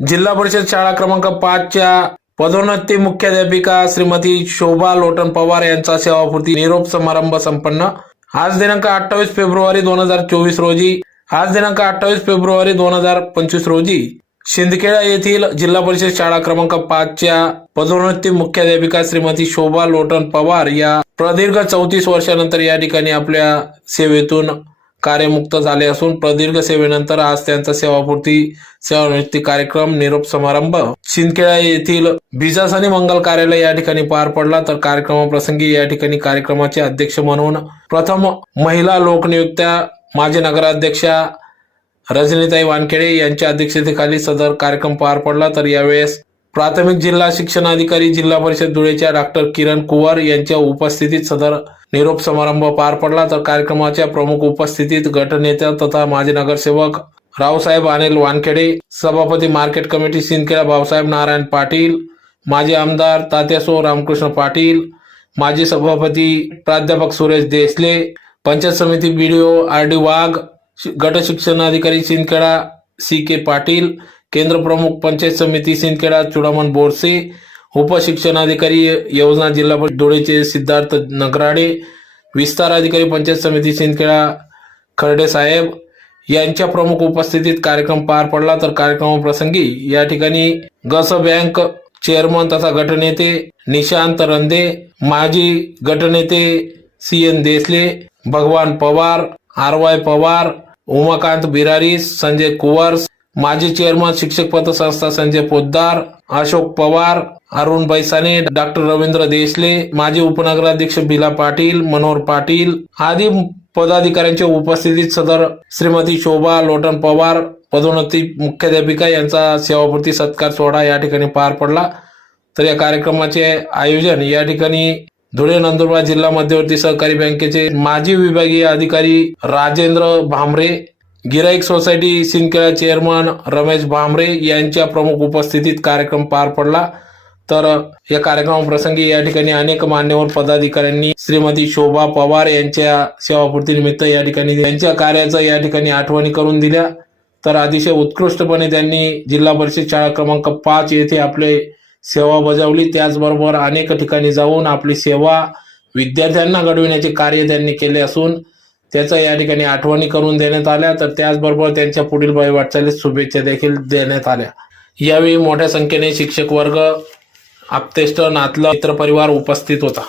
जिल्हा परिषद शाळा क्रमांक पाचच्या पदोन्नती मुख्याध्यापिका श्रीमती शोभा लोटन पवार यांचा सेवापूर्ती निरोप समारंभ संपन्न. आज दिनांक अठ्ठावीस फेब्रुवारी दोन हजार चोवीस रोजी. आज दिनांक अठ्ठावीस फेब्रुवारी दोन हजार पंचवीस रोजी. शिंदखेडा येथील जिल्हा परिषद शाळा क्रमांक पाचच्या पदोन्नती मुख्याध्यापिका श्रीमती शोभा लोटन पवार या प्रदीर्घ चौतीस वर्षानंतर या ठिकाणी आपल्या सेवेतून कार्यमुक्त झाले असून प्रदीर्घ सेवेनंतर आज त्यांचा सेवापूर्ती सेवानिवृत्ती कार्यक्रम निरोप समारंभ. शिंदखेडा येथील बिजासनी मंगल कार्यालय या ठिकाणी पार पडला तर कार्यक्रमाप्रसंगी या ठिकाणी कार्यक्रमाचे अध्यक्ष म्हणून प्रथम महिला लोकनियुक्त्या माजी नगराध्यक्षा रजनीताई वानखेडे यांच्या अध्यक्षतेखाली सदर कार्यक्रम पार पडला. तर यावेळेस प्राथमिक जिल्हा शिक्षणाधिकारी जिल्हा परिषद धुळेच्या डॉक्टर किरण कुवर यांच्या उपस्थितीत सदर निरोप समारंभ पार पडला. तर कार्यक्रमाच्या प्रमुख उपस्थितीत गटनेत्या तथा माजी नगरसेवक रावसाहेब अनिल वानखेडे सभापती मार्केट कमिटी सिंदखेडा भाऊसाहेब नारायण पाटील माजी आमदार तात्यासो रामकृष्ण पाटील माजी सभापती प्राध्यापक सुरेश देसले पंचायत समिती बीडीओ आर डी वाघ शि- गट शिक्षणाधिकारी सिंदखेडा सी के पाटील केंद्र प्रमुख पंचायत समिती सिंदखेडा चुडामण बोरसे उपशिक्षणाधिकारी योजना जिल्हा परिषद धुळेचे सिद्धार्थ नगराडे विस्तार अधिकारी पंचायत समिती सिंदखेडा खर्डे साहेब यांच्या प्रमुख उपस्थितीत कार्यक्रम पार पडला. तर कार्यक्रमाप्रसंगी या ठिकाणी गस बँक चेअरमन तथा गटनेते निशांत रंदे माजी गटनेते C N Desale Bhagwan Pawar R Y Pawar Umakant Birari Sanjay Kuwar माजी चेअरमन शिक्षक पतसंस्था संजय पोद्दार अशोक पवार अरुण बैसाने डॉक्टर रवींद्र देशले माजी उपनगराध्यक्ष बिला पाटील मनोहर पाटील आदी पदाधिकाऱ्यांच्या उपस्थितीत सदर श्रीमती शोभा लोटन पवार पदोन्नती मुख्याध्यापिका यांचा सेवापूर्ती सत्कार सोहळा या ठिकाणी पार पडला. तर या कार्यक्रमाचे आयोजन या ठिकाणी धुळे नंदुरबार जिल्हा मध्यवर्ती सहकारी बँकेचे माजी विभागीय अधिकारी राजेंद्र भामरे गिराईक सोसायटी सिंदखेडा चेअरमन रमेश भांबरे यांच्या प्रमुख उपस्थितीत कार्यक्रम पार पडला. तर या कार्यक्रमाप्रसंगी या ठिकाणी अनेक मान्यवर पदाधिकाऱ्यांनी श्रीमती शोभा पवार यांच्या सेवापूर्ती निमित्त या ठिकाणी त्यांच्या कार्याचा या ठिकाणी आठवणी करून दिल्या. तर अतिशय उत्कृष्टपणे त्यांनी जिल्हा परिषद शाळा क्रमांक पाच येथे आपले सेवा बजावली. त्याचबरोबर अनेक ठिकाणी जाऊन आपली सेवा विद्यार्थ्यांना घडविण्याचे कार्य त्यांनी केले असून त्याचा या ठिकाणी आठवणी करून देण्यात आल्या. तर त्याचबरोबर त्यांच्या पुढील वाटचालीस शुभेच्छा देखील देण्यात आल्या. यावेळी मोठ्या संख्येने शिक्षक वर्ग आप्तेष्ट नातलं मित्रपरिवार उपस्थित होता.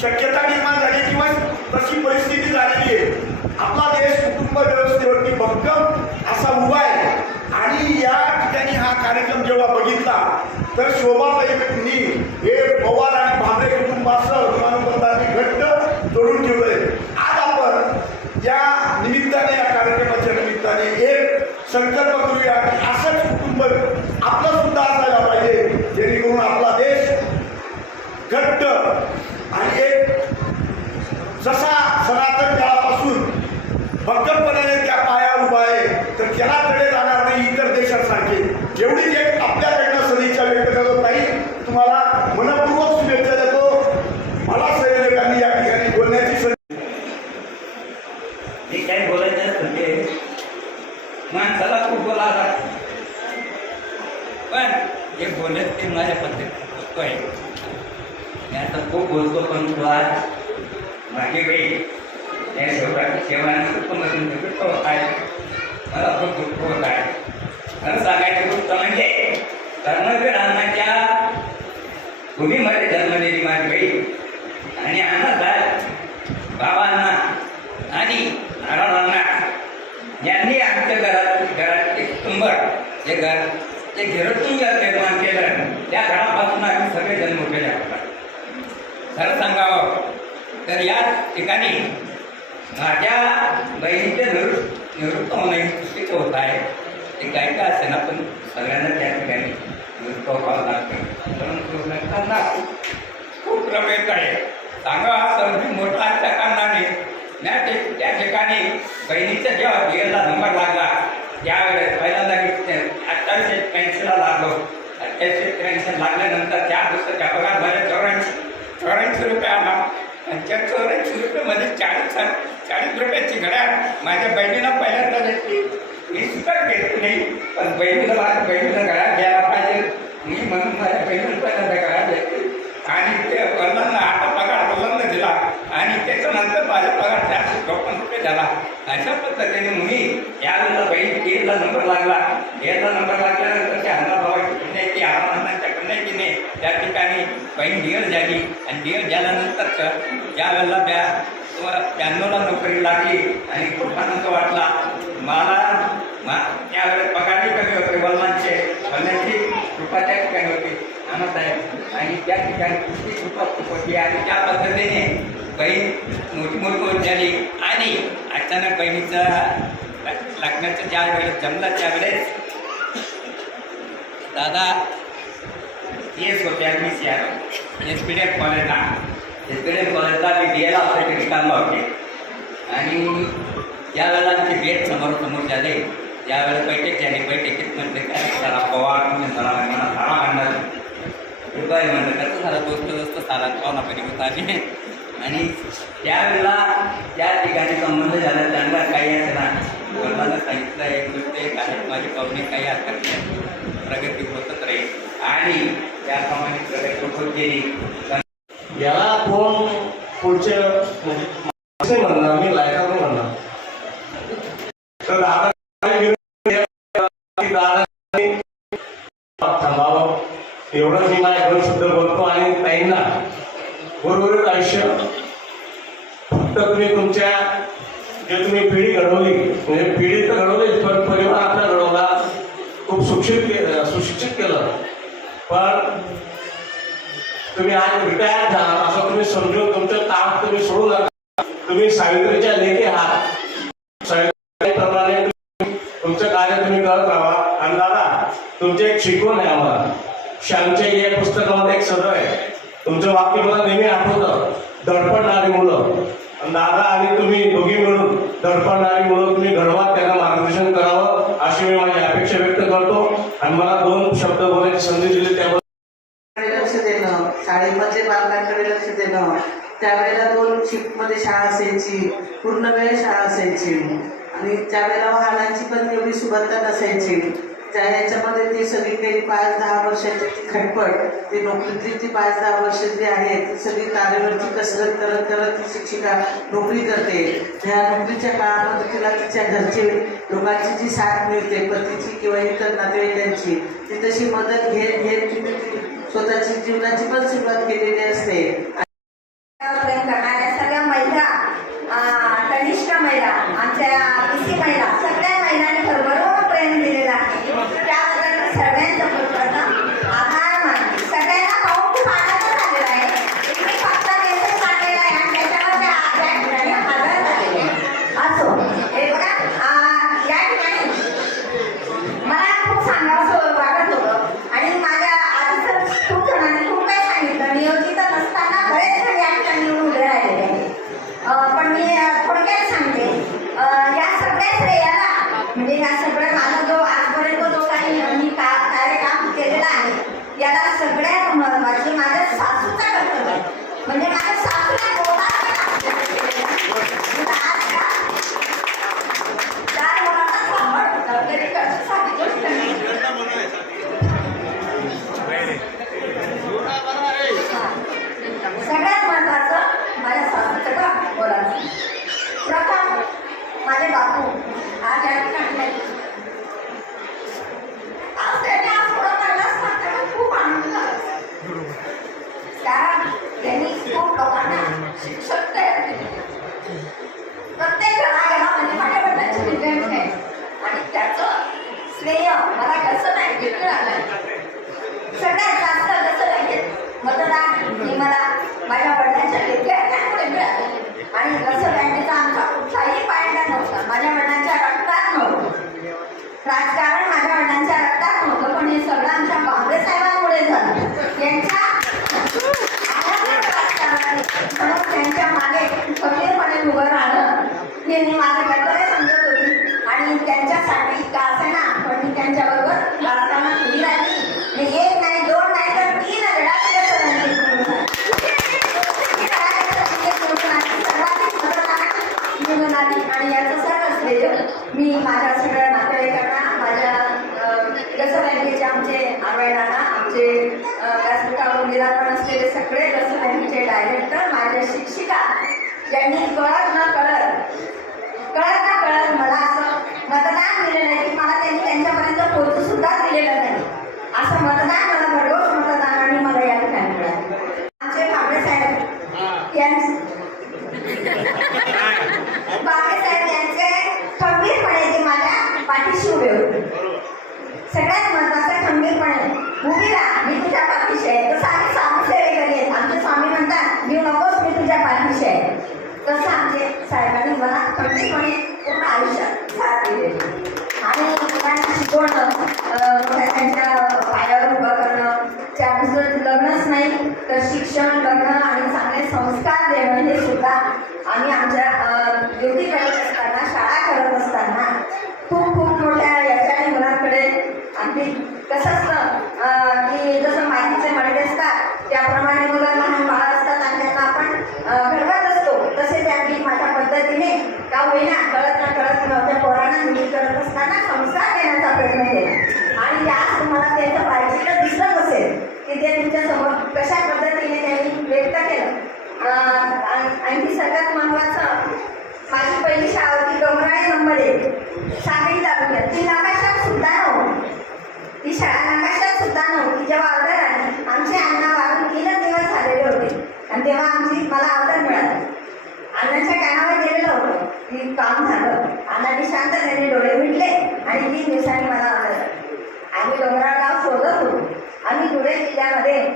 शक्यता निर्माण झाली किंवा तशी परिस्थिती झालेली आहे. आपला देश कुटुंब व्यवस्थेवरती भक्कम असा उभा आहे. आणि या ठिकाणी हा कार्यक्रम जेव्हा बघितला तर शोभाबाई हे पवार आणि भांबरे कुटुंबासह या शेवटाची सेवा आणि कुटुंबातून दुःख होत आहे मला खूप दुःख होत आहे खरं सांगायचं गोष्ट म्हणजे कर्मवीर अण्णाच्या भूमीमध्ये जन्मलेली माझी बहीण आणि अण्णासाहेब बाबांना आणि नारायणांना यांनी आमच्या घरात घरात एक कुटुंब जे घर ते घरटून घर निर्माण केलं त्या घरापासून आम्ही सगळे जण मोठे झालो खरं सांगावं तर या ठिकाणी माझ्या बहिणीचे निवृत्त होणं होणे चुकीचं होत आहे. ते काय का असेल पण सगळ्यांना त्या ठिकाणी निवृत्त व्हावं लागतं. परंतु खूप रमेश आहे. सांगा हा सर्व मोठा त्या कारणाने ना ते त्या ठिकाणी बहिणीचा जेव्हा बिएला नंबर लागला त्यावेळेस पहिल्यांदा मी ते अठ्ठावीसशे त्र्याऐंशीला लागलो. अठ्ठावीसशे त्र्याऐंशी लागल्यानंतर त्या दिवसाच्या पगार माझ्या चौऱ्याऐंशी चौऱ्याऐंशी रुपये आला आणि त्या चौऱ्याऐंशी रुपयेमध्ये चाळीस चाळीस रुपयाची घड्याळ माझ्या बहिणीला पहिल्यांदा घेतली. मी सुद्धा घेत नाही. पण बहिणीला माझ्या बहिणीला घड्याळ घ्यायला पाहिजे. मी म्हणून माझ्या बहिणीला पहिल्यांदा घड्याळ घेतली. आणि ते वल्लांना आता पगार वडिलांना दिला. आणि त्याच्यानंतर माझा पगार चारशे चौपन्न रुपये झाला. अशा पद्धतीने मी यावेळेला बहीण केला नंबर लागला. गेला नंबर लागल्यानंतर त्या अण्णाभावाची कन्याची अण्णांच्या कन्याची त्या ठिकाणी बहीण डिअर झाली. आणि डिअर झाल्यानंतर ज्या वेळेला त्या त्यांना नोकरी लागली आणि खूप आनंद वाटला. मला मा त्यावेळेस पगारही कमी होते वल्लांचे वल्लांची कृपा त्या ठिकाणी होती. आणत आहे आणि त्या ठिकाणी कुठली कृपा खूप होती आणि त्या पद्धतीने बहीण मोठी मोठी होत झाली आणि अचानक बहिणीचं लग्नाचं ज्या वेळेस जमलं त्यावेळेस दादा येस होते मी C R S P D F कॉलेजला. शेतकरी पी डी एफ कॉलेजला मी बी एला ऑपरेटर रिकामला होते. आणि त्यावेळेला आमचे बी एड समोरासमोर झाले त्यावेळेला बैठक झाली. बैठकीत म्हणते काय त्याला पवार तुम्ही झाला म्हणा सारा आणणार रुपये म्हणलं कसं झालं? दोस्त दोस्त सारा पाहुणा कधी होता आणि आणि त्यावेळेला त्या ठिकाणी संबंध झाला. त्यांना काही असं ना सांगितलं एक गोष्ट एक आहे. माझी पाहुणे काही हरकत नाही. प्रगती होतच राहील. आणि त्याप्रमाणे प्रगती होत गेली. याला आपण म्हणजे पुढचे म्हणजे माणसे म्हणणार मी लायका पण म्हणणार. तर दादा थांबावं. एवढं मी माझ्या घर सुद्धा बोलतो आणि ताईंना बरोबर आयुष्य. फक्त तुम्ही तुमच्या जे तुम्ही पिढी घडवली म्हणजे पिढी तर घडवलीच पण परिवार आपला घडवला. खूप सुशिक्षित सुशिक्षित केलं. पण तुम्ही आज रिटायर झाला. असं तुम्ही समजून तुमचं काम तुम्ही सोडू नका. तुम्ही सावित्रीच्या लेखी आहात. सावित्रीप्रमाणे तुमचं कार्य तुम्ही करत राहा. आणि दादा तुमचे एक शिकवण आहे आम्हाला. श्यामचे या पुस्तकामध्ये एक सदर आहे. तुमचं वाक्य मला नेहमी आठवतं. दडपणणारी मुलं. आणि दादा आणि तुम्ही दोघी मिळून दडपणारी मुलं तुम्ही घडवा त्यांना मार्गदर्शन करावं अशी मी माझी अपेक्षा व्यक्त करतो. आणि मला दोन शब्द बोलायची संधी दिली त्याबद्दलकडे लक्ष देणं शाळेमधले बालकांकडे लक्ष देणं त्यावेळेला दोन शिफ्टमध्ये शाळा असायची पूर्ण वेळ शाळा असायची. आणि त्यावेळेला वाहनांची पण एवढी सुबत्ता नसायची. त्या ह्याच्यामध्ये ती सगळी काही पाच दहा वर्षाची ती खटपट ती नोकरीतली जी पाच दहा वर्ष जी आहे ती सगळी तारेवरची कसरत करत करत ती शिक्षिका नोकरी करते. ह्या नोकरीच्या काळामध्ये तिला तिच्या घरचे लोकांची जी साथ मिळते पतीची किंवा इतर नातेवाईकांची ती तशी मदत घेत घेत तिने ती स्वतःची जीवनाची पण सुरुवात केलेली असते. त्यांनी माझं कर्तव्य समजत होती. आणि त्यांच्यासाठी का असेना पण मी त्यांच्यावर 呃个呃，来参加。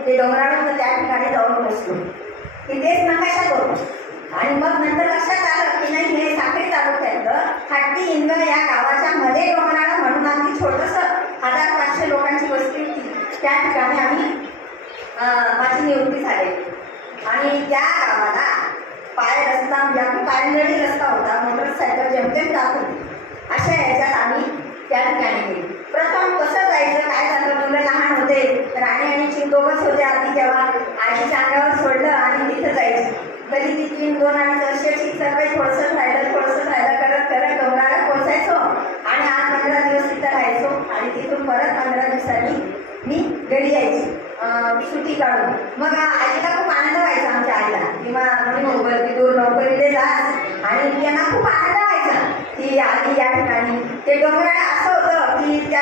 ते डोंगरावर त्या ठिकाणी जाऊन बसलो. की तेच नकाशात होतो आणि मग नंतर लक्षात आलं की नाही हे साखळी तालुक्यातलं हट्टी इंद या गावाच्या मध्ये डोंगराळ म्हणून आम्ही छोटंसं हजार पाचशे लोकांची वस्ती होती. त्या ठिकाणी आम्ही माझी नियुक्ती झाली. आणि त्या गावाला पाय रस्ता म्हणजे आम्ही पायंदळी रस्ता होता मोटरसायकल जेमतेम जात होती. अशा याच्यात आम्ही त्या ठिकाणी गेली. प्रथम कसं जायचं काय झालं दोघच होते आधी तेव्हा आजीच्या अंगावर सोडलं आणि तिथं जायचं. कधी म्हणजे ती तीन दोन आणि वर्षाची सर्व थोडस थोडंसं थोडस थोडंसं करत करत डोंगराला पोचायचो आणि आठ पंधरा दिवस तिथं राहायचो. आणि तिथून परत पंधरा दिवसांनी मी घरी यायची. सुट्टी काढून. मग आईला खूप आनंद व्हायचा आमच्या आईला किंवा म्हणजे नोकरी दूर जा आणि त्यांना खूप आनंद व्हायचा. की आधी या ठिकाणी. ते डोंगराला असं होतं की त्या